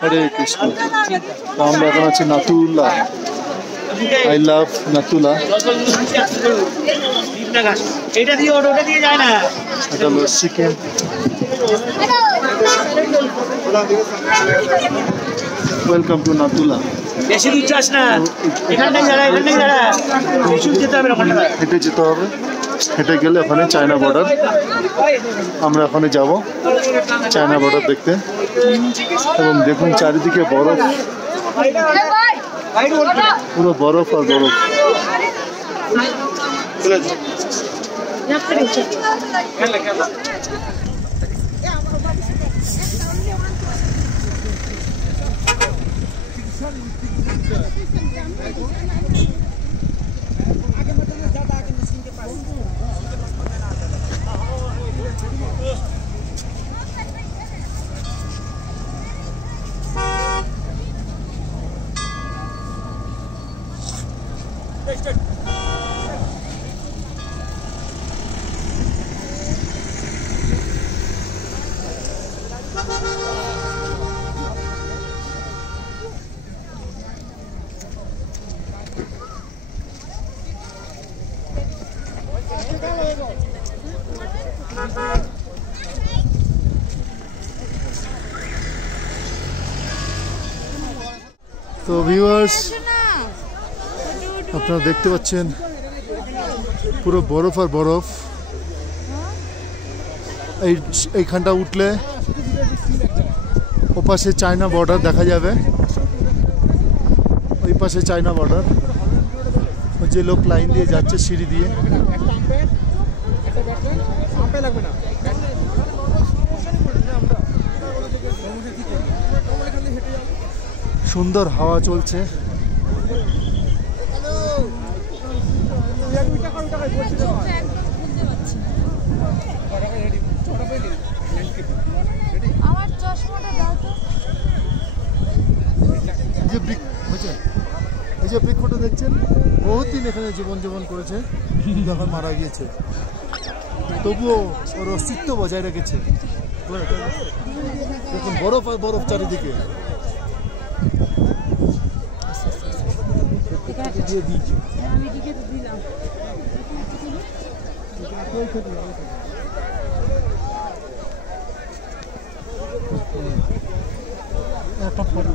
হরে কৃষ্ণ। তো আমরা এখন আছি নাতুলা। I love নাতুলা। এটা হলো সিকিম। Welcome to নাতুলা। বেশি দূর যাস না, এখানটাই দাঁড়া, বেশি যেতে হবে না, হেঁটে যেতে হবে। হেঁটে গেলে ওখানে চায়না বর্ডার। আমরা ওখানে যাব চায়না বর্ডার দেখতে। এবং দেখুন চারিদিকে বরফ, পুরো বরফ আর বরফ। তো ভিউয়ার্স, আপনারা দেখতে পাচ্ছেন পুরো বরফ আর বরফ। এইখানটা উঠলে ওপাশে চায়না বর্ডার দেখা যাবে। ওই পাশে চায়না বর্ডার। ওই যে লোক লাইন দিয়ে যাচ্ছে সিঁড়ি দিয়ে। সুন্দর হাওয়া চলছে। এই যে বৃক্ষটা দেখছেন, বহুত দিন এখানে জীবন করেছে, যখন মারা গিয়েছে তবুও ওর অস্তিত্ব বজায় রেখেছে। দেখুন বরফ আর বরফ চারিদিকে। দিয়ে দিয়েছে। একটা ফটো